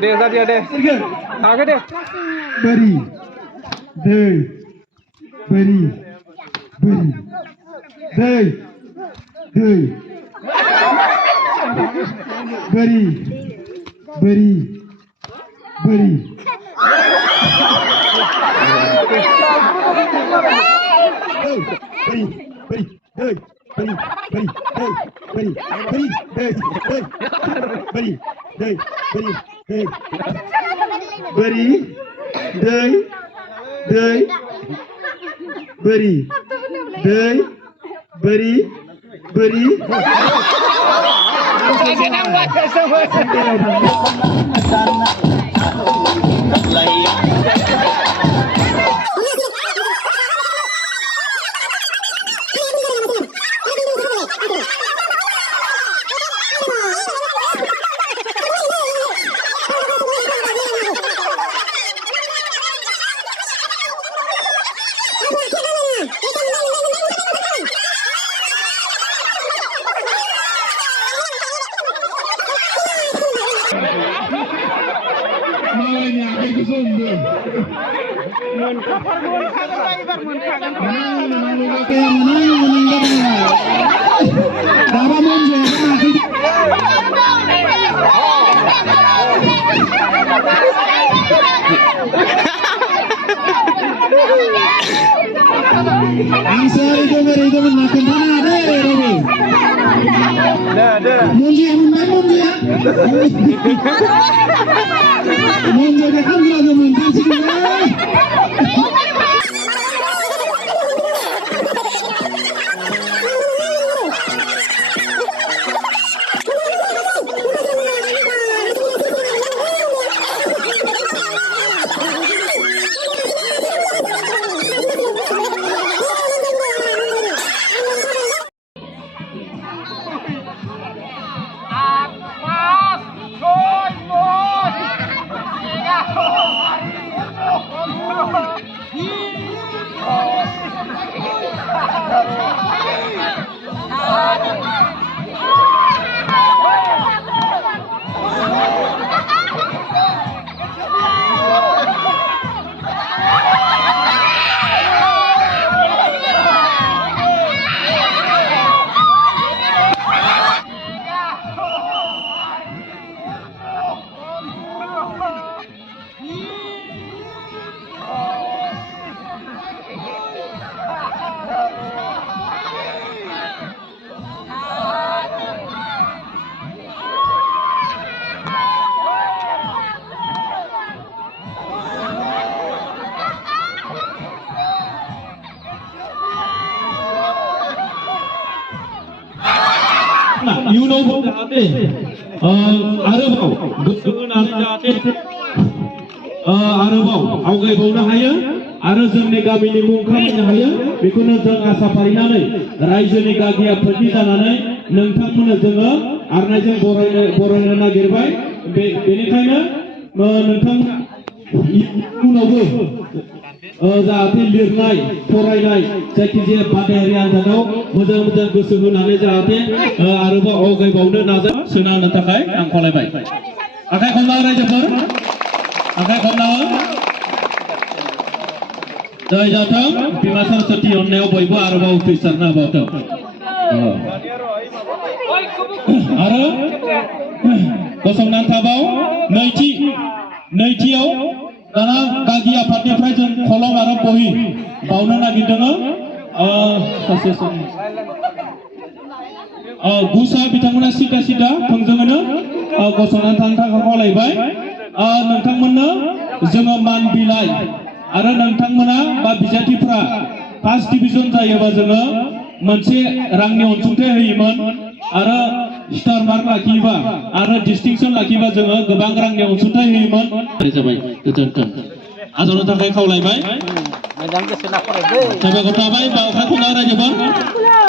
Deh tadi ada. Agak deh. Beri, deh, beri, beri, deh, deh, beri, beri, beri. Ang sorry ko, pero ito mo natin na Mungia menang mungia. Mungia kan berada menang sih. 이유노 자한테 아르바우 그거는 자한테 아르바우 आवगाय बावनो हायो आरो जोंनि गामिनि मुं खालामनो हायो बेखौनो जों आसा फारिनानै रायजोनि गागि आफादनि जानानै नोंथांमोननो जोङो आरनायजों बरायनो नागिरबाय बेनिखायनो नोंथांमोना उनावबो जाहाथे लिरनाय फरायनाय जायखिजाया बादायारि आनजादाव मोजां गोसो होनानै जाहाथे आरोबाव आवगायबावनो नाजा सोनारनो थाखाय आं खावलायबाय आखाइ खमनाव रायजोफोर आखाइ खमनाव जय जाथों बिमा सरस्वती अननायाव बयबो आरोबाव उथ्रिसारनो हाबावथों आरो गसंनानै थाबाव नैथियाव दाना गागि आफादनिफ्राय जों कलम आरो बहि बावनो नागिरदों सासे गुसा बिथांमोना सिदा थोंजोङैनो गसंनानै थानो थाखाय खावलायबाय नोंथांमोननो जोङो मान बिलाइ आरो नोंथांमोना बा बिजाथिफ्रा फार्स्ट डिभिजन जायोबा जोङो मोनसे रांनि अनसुंथाइ होयोमोन आरो स्टार मार्क लाखियोबा आरो डिस्टिंक्शन लाखियोबा जोङो गोबां रांनि अनसुंथाइ होयोमोन जाबाय गोजोन्थों आजावनो थाखाय खावलायबाय साबायखर थाबाय बा अखा खना रायजोफोर